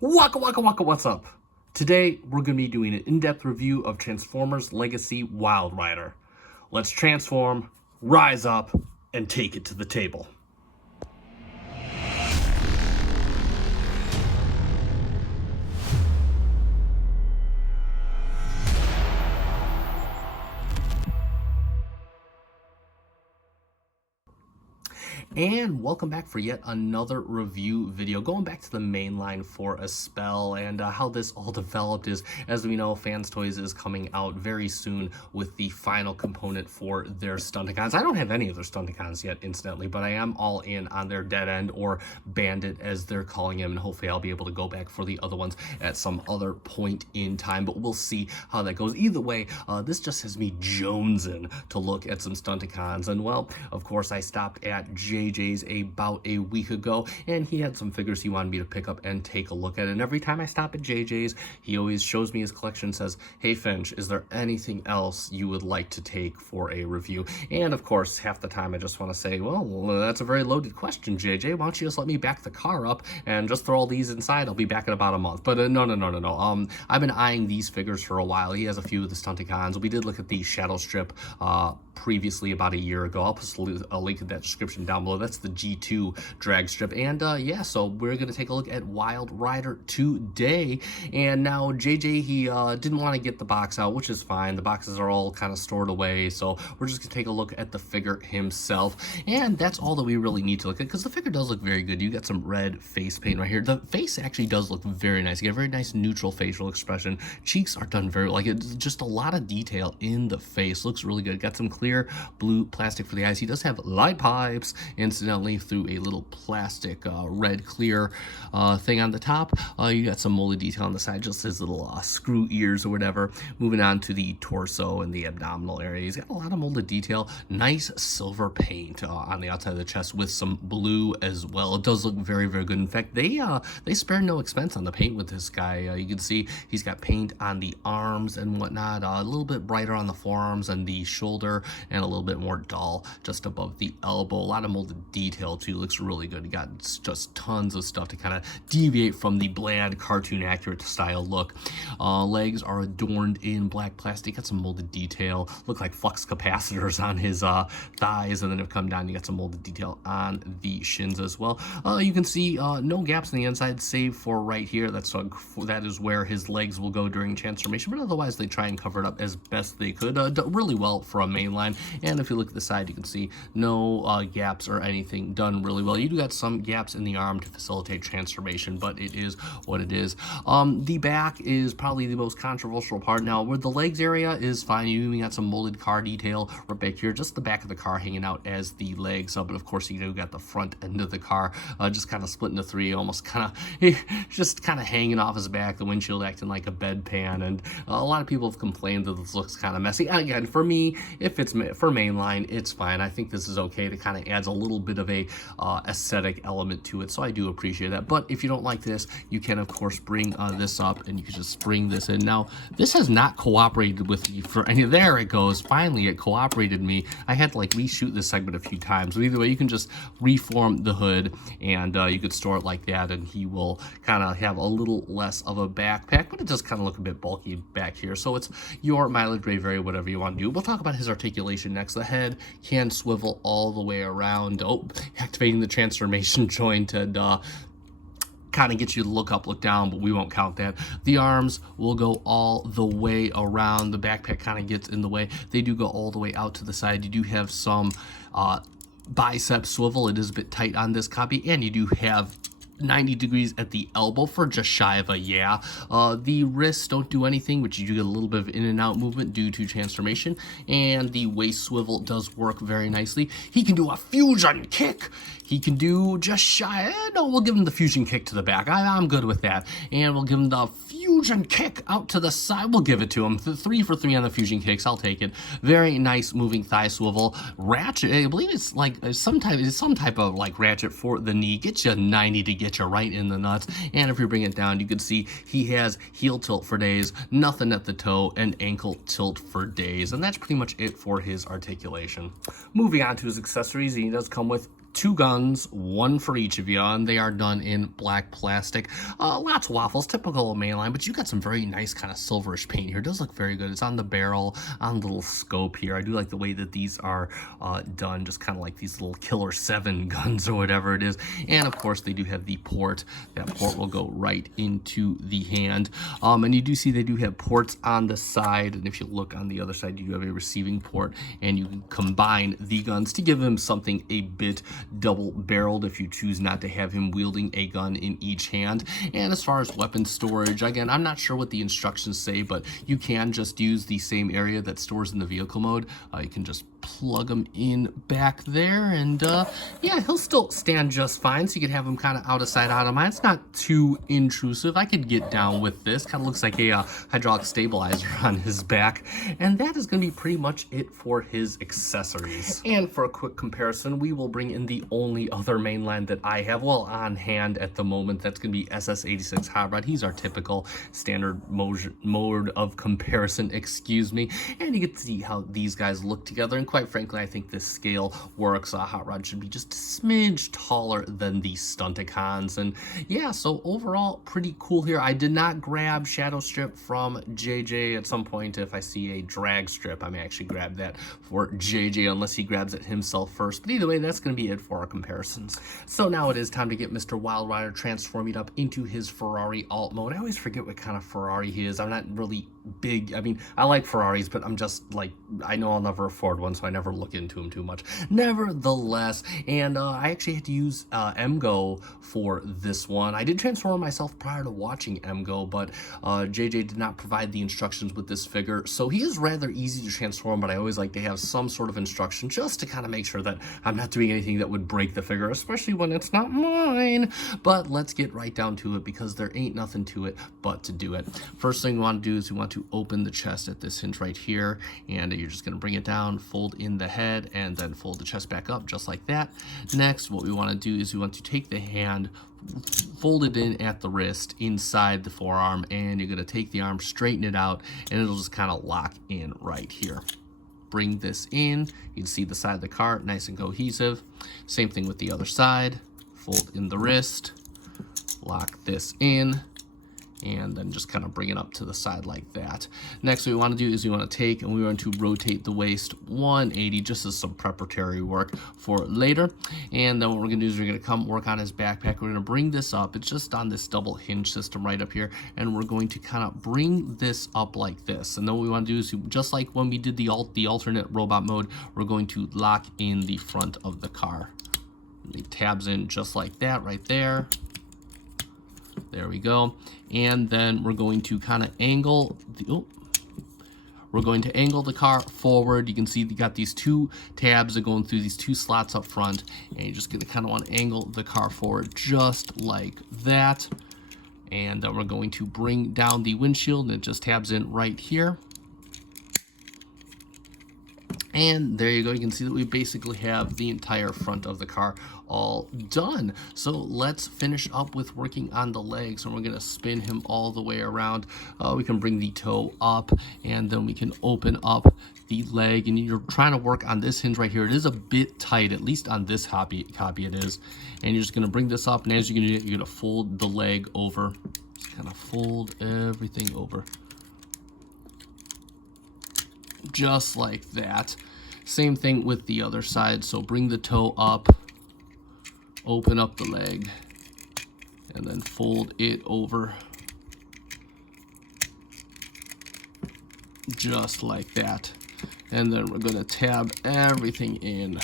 Waka waka waka, what's up? Today, we're going to be doing an in-depth review of Transformers Legacy Wildrider. Let's transform, rise up, and take it to the table. And welcome back for yet another review video, going back to the main line for a spell. And how this all developed is, as we know, Fans Toys is coming out very soon with the final component for their Stunticons. I don't have any of their Stunticons yet, incidentally, but I am all in on their Dead End, or Bandit as they're calling him, and hopefully I'll be able to go back for the other ones at some other point in time, but we'll see how that goes. Either way, this just has me jonesing to look at some Stunticons. And well, of course, I stopped at JJ's about a week ago, and he had some figures he wanted me to pick up and take a look at. And every time I stop at JJ's, he always shows me his collection, says, "Hey Finch, is there anything else you would like to take for a review?" And of course, half the time I just want to say, well, that's a very loaded question, JJ. Why don't you just let me back the car up and just throw all these inside? I'll be back in about a month. But no. I've been eyeing these figures for a while. He has a few of the Stunticons. We did look at the Shadow Strip previously about a year ago. I'll put a link in that description down below. That's the G2 drag strip. And yeah, so we're going to take a look at Wildrider today. And now JJ, he didn't want to get the box out, which is fine. The boxes are all kind of stored away. So we're just going to take a look at the figure himself. And that's all that we really need to look at, because the figure does look very good. You got some red face paint right here. The face actually does look very nice. You get a very nice neutral facial expression. Cheeks are done very, like, it's just a lot of detail in the face. Looks really good. Got some clear blue plastic for the eyes. He does have light pipes, incidentally, through a little plastic red clear thing on the top. You got some molded detail on the side, just his little screw ears or whatever. Moving on to the torso and the abdominal area, he's got a lot of molded detail. Nice silver paint on the outside of the chest with some blue as well. It does look very, very good. In fact, they spare no expense on the paint with this guy. You can see he's got paint on the arms and whatnot, a little bit brighter on the forearms and the shoulder, and a little bit more dull just above the elbow. A lot of molded detail too. Looks really good. You got just tons of stuff to kind of deviate from the bland cartoon accurate style look. Legs are adorned in black plastic. Got some molded detail. Look like flux capacitors on his thighs, and then if come down, you got some molded detail on the shins as well. You can see no gaps on the inside, save for right here. That is where his legs will go during transformation, but otherwise they try and cover it up as best they could. Really well for a mainline. And if you look at the side, you can see no gaps or anything, done really well. You do got some gaps in the arm to facilitate transformation, but it is what it is. The back is probably the most controversial part. Now, where the legs area is fine, you even got some molded car detail right back here, just the back of the car hanging out as the legs. But of course, you got the front end of the car just kind of split into three, almost kind of just kind of hanging off his back, the windshield acting like a bedpan. And a lot of people have complained that this looks kind of messy. Again, for me, if it's for mainline, it's fine. I think this is okay. It kind of adds a little bit of a aesthetic element to it, so I do appreciate that. But if you don't like this, you can of course bring this up, and you can just bring this in. Now, this has not cooperated with me for any. There it goes. Finally, it cooperated me. I had to like reshoot this segment a few times. But either way, you can just reform the hood, and you could store it like that, and he will kind of have a little less of a backpack, but it does kind of look a bit bulky back here. So it's your mileage may vary, whatever you want to do. We'll talk about his articulation next. The head can swivel all the way around. Activating the transformation joint and kind of get you to look up, look down, but we won't count that. The arms will go all the way around. The backpack kind of gets in the way. They do go all the way out to the side. You do have some bicep swivel. It is a bit tight on this copy, and you do have 90 degrees at the elbow for just shy of a yeah. The wrists don't do anything, but you do get a little bit of in and out movement due to transformation, and the waist swivel does work very nicely. He can do a fusion kick. He can do just shy. No, we'll give him the fusion kick to the back. I'm good with that. And we'll give him the fusion kick out to the side. We'll give it to him. 3 for 3 on the fusion kicks. I'll take it. Very nice moving thigh swivel. Ratchet. I believe it's like some type of like ratchet for the knee. Get you 90 to get you right in the nuts. And if you bring it down, you can see he has heel tilt for days, nothing at the toe, and ankle tilt for days. And that's pretty much it for his articulation. Moving on to his accessories, he does come with 2 guns, 1 for each of you, and they are done in black plastic. Lots of waffles, typical mainline, but you got some very nice kind of silverish paint here. It does look very good. It's on the barrel, on the little scope here. I do like the way that these are done, just kind of like these little Killer 7 guns or whatever it is. And of course, they do have the port. That port will go right into the hand. And you do see they do have ports on the side, and if you look on the other side, you do have a receiving port, and you can combine the guns to give him something a bit double-barreled if you choose not to have him wielding a gun in each hand. And as far as weapon storage, again, I'm not sure what the instructions say, but you can just use the same area that stores in the vehicle mode. You can just plug him in back there, and yeah, he'll still stand just fine, so you could have him kind of out of sight, out of mind. It's not too intrusive. I could get down with this. Kind of looks like a hydraulic stabilizer on his back, and that is going to be pretty much it for his accessories. And for a quick comparison, we will bring in the only other mainline that I have, well, on hand at the moment. That's going to be SS86 Hot Rod. He's our typical standard mode of comparison, excuse me, and you get to see how these guys look together. And quite frankly, I think this scale works. Hot Rod should be just a smidge taller than the Stunticons. And yeah, so overall, pretty cool here. I did not grab Shadow Strip from JJ. At some point, if I see a drag strip, I may actually grab that for JJ, unless he grabs it himself first. But either way, that's going to be it for our comparisons. So now it is time to get Mr. Wildrider transformed up into his Ferrari alt mode. I always forget what kind of Ferrari he is. I'm not really big. I mean, I like Ferraris, but I'm just like, I know I'll never afford one, so I never look into them too much. Nevertheless, and I actually had to use MGO for this one. I did transform myself prior to watching MGO, but JJ did not provide the instructions with this figure, so he is rather easy to transform, but I always like to have some sort of instruction just to kind of make sure that I'm not doing anything that would break the figure, especially when it's not mine. But let's get right down to it, because there ain't nothing to it but to do it. First thing we want to do is we want to open the chest at this hinge right here, and you're just going to bring it down, fold in the head, and then fold the chest back up just like that. Next, what we want to do is we want to take the hand, fold it in at the wrist inside the forearm, and you're going to take the arm, straighten it out, and it'll just kind of lock in right here. Bring this in. You can see the side of the car, nice and cohesive. Same thing with the other side. Fold in the wrist, lock this in, and then just kind of bring it up to the side like that. Next, what we want to do is we want to take and we want to rotate the waist 180, just as some preparatory work for later. And then what we're going to do is we're going to come work on his backpack. We're going to bring this up. It's just on this double hinge system right up here, and we're going to kind of bring this up like this. And then what we want to do is, just like when we did the alternate robot mode, we're going to lock in the front of the car. Leave tabs in just like that right there. There we go. And then we're going to kind of angle the, we're going to angle the car forward. You can see you got these 2 tabs that are going through these 2 slots up front, and you're just going to kind of want to angle the car forward just like that. And then we're going to bring down the windshield, and it just tabs in right here. And there you go. You can see that we basically have the entire front of the car all done. So let's finish up with working on the legs, and we're going to spin him all the way around. We can bring the toe up, and then we can open up the leg, and you're trying to work on this hinge right here. It is a bit tight, at least on this copy it is. And you're just going to bring this up, and as you're going to fold the leg over. Just kind of fold everything over. Just like that. Same thing with the other side. So bring the toe up, open up the leg, and then fold it over. Just like that. And then we're going to tab everything in.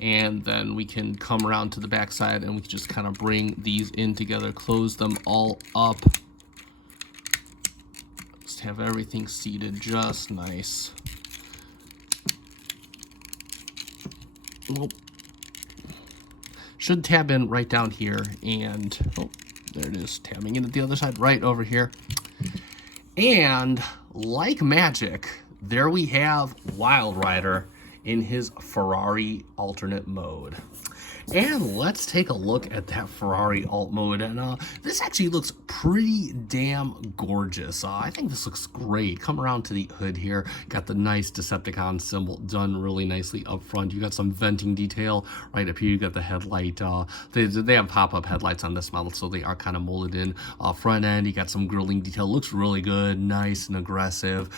And then we can come around to the back side, and we can just kind of bring these in together, close them all up. Have everything seated just nice. Well, should tab in right down here, and oh, there it is, tabbing in at the other side right over here. And like magic, there we have Wildrider in his Ferrari alternate mode. And let's take a look at that Ferrari alt mode, and this actually looks pretty damn gorgeous. I think this looks great. Come around to the hood here, got the nice Decepticon symbol done really nicely up front. You got some venting detail right up here. You got the headlight. They have pop-up headlights on this model, so they are kind of molded in. Front end, you got some grilling detail. Looks really good, nice and aggressive.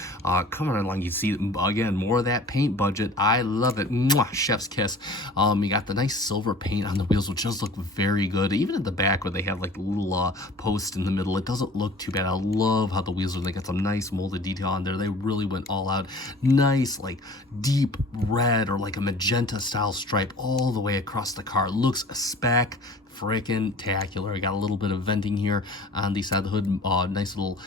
Coming along, you see again more of that paint budget. I love it. Mwah, chef's kiss. You got the nice silver paint on the wheels, which does look very good. Even at the back where they have like a little post in the middle, it doesn't look too bad. I love how the wheels are. They got some nice molded detail on there. They really went all out. Nice like deep red or like a magenta style stripe all the way across the car. It looks freaking tacular. I got a little bit of venting here on the side of the hood. Nice little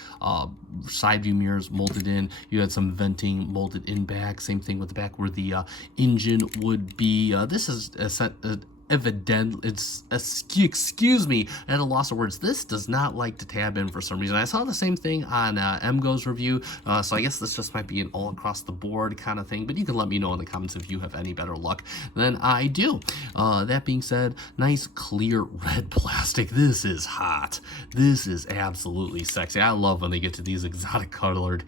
side view mirrors molded in. You had some venting molded in back. Same thing with the back where the engine would be. This is evident. It's excuse me, at a loss of words. This does not like to tab in for some reason. I saw the same thing on MGo's review, so I guess this just might be an all across the board kind of thing, but you can let me know in the comments if you have any better luck than I do. That being said, nice clear red plastic. This is hot. This is absolutely sexy. I love when they get to these exotic covered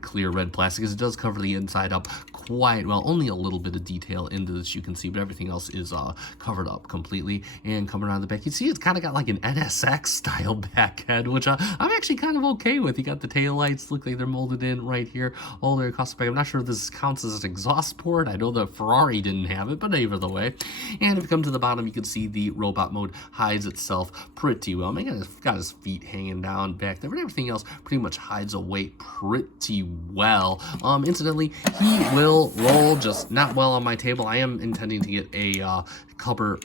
clear red plastic, because it does cover the inside up quite well. Only a little bit of detail into this you can see, but everything else is covered up completely. And coming around the back, you see it's kind of got like an NSX style back head, which I'm actually kind of okay with. You got the tail lights, look like they're molded in right here all the way across the back. I'm not sure if this counts as an exhaust port. I know the Ferrari didn't have it, but either the way. And if you come to the bottom, you can see the robot mode hides itself pretty well. I mean, he's got his feet hanging down back there, but everything else pretty much hides away pretty well. Incidentally, he will roll, just not well on my table. I am intending to get a cover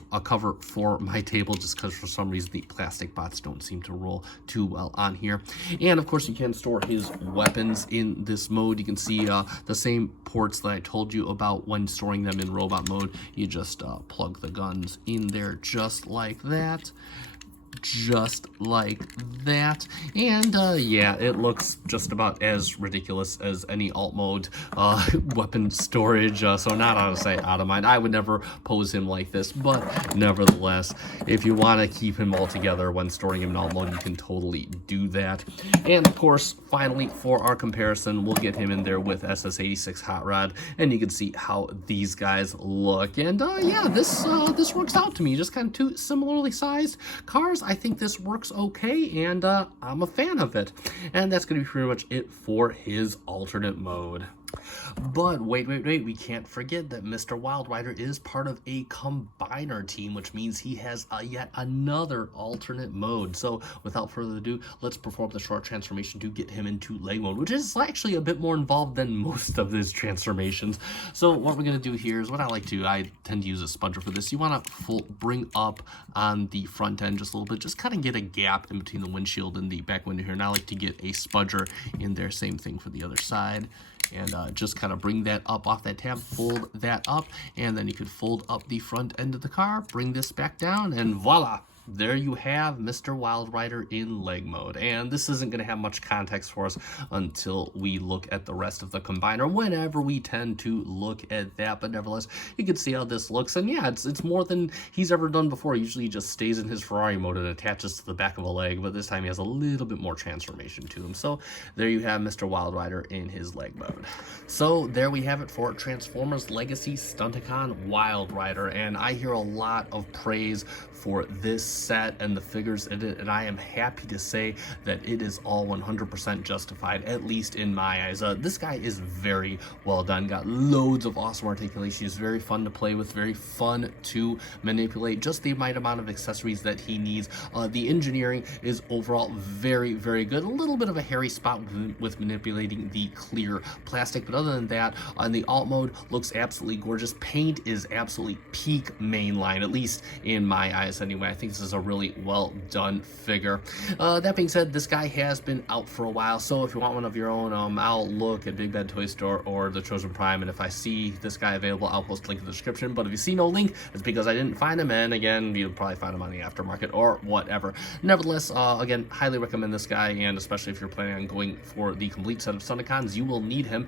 for my table, just because for some reason the plastic bots don't seem to roll too well on here. And of course, you can store his weapons in this mode. You can see the same ports that I told you about when storing them in robot mode. You just plug the guns in there just like that. And yeah, it looks just about as ridiculous as any alt mode weapon storage, so not out of sight, out of mind. I would never pose him like this, but nevertheless, if you want to keep him all together when storing him in alt mode, you can totally do that. And of course, finally, for our comparison, we'll get him in there with SS86 Hot Rod, and you can see how these guys look. And yeah, this works out to me. Just kind of two similarly sized cars. I think this works okay, and I'm a fan of it. And that's going to be pretty much it for his alternate mode. But wait, we can't forget that Mr. Wildrider is part of a combiner team, which means he has yet another alternate mode. So without further ado, let's perform the short transformation to get him into leg mode, which is actually a bit more involved than most of his transformations. So what we're going to do here is what I tend to use a spudger for this. You want to bring up on the front end just a little bit, just kind of get a gap in between the windshield and the back window here. And I like to get a spudger in there, same thing for the other side. And just kind of bring that up off that tab, fold that up, and then you could fold up the front end of the car, bring this back down, and voila! There you have Mr. Wildrider in leg mode. And this isn't going to have much context for us until we look at the rest of the combiner, whenever we tend to look at that. But nevertheless, you can see how this looks. And yeah, it's more than he's ever done before. Usually he just stays in his Ferrari mode and attaches to the back of a leg, but this time he has a little bit more transformation to him. So there you have Mr. Wildrider in his leg mode. So there we have it for Transformers Legacy Stunticon Wildrider. And I hear a lot of praise for this set and the figures in it, and I am happy to say that it is all 100% justified, at least in my eyes. This guy is very well done, got loads of awesome articulation. He's very fun to play with, very fun to manipulate, just the right amount of accessories that he needs. The engineering is overall very, very good. A little bit of a hairy spot with manipulating the clear plastic, but other than that, on the alt mode, looks absolutely gorgeous. Paint is absolutely peak mainline, at least in my eyes anyway. I think this this is a really well done figure. That being said, this guy has been out for a while, so if you want one of your own, I'll look at Big Bad Toy Store or the Chosen Prime, and if I see this guy available, I'll post a link in the description. But if you see no link, it's because I didn't find him, and again, you'll probably find him on the aftermarket or whatever. Nevertheless, again, highly recommend this guy, and especially if you're planning on going for the complete set of Stunticons, you will need him.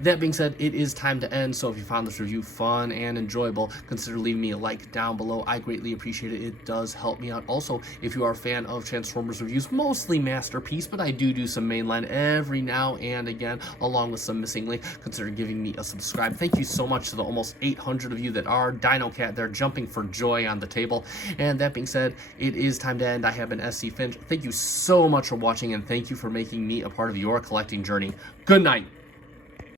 That being said, it is time to end, so if you found this review fun and enjoyable, consider leaving me a like down below. I greatly appreciate it. It does help me out. Also, if you are a fan of Transformers reviews, mostly Masterpiece, but I do some mainline every now and again, along with some missing link, consider giving me a subscribe. Thank you so much to the almost 800 of you that are Dino Cat. They're jumping for joy on the table. And that being said, it is time to end. I have been SC Finch. Thank you so much for watching, and thank you for making me a part of your collecting journey. Good night.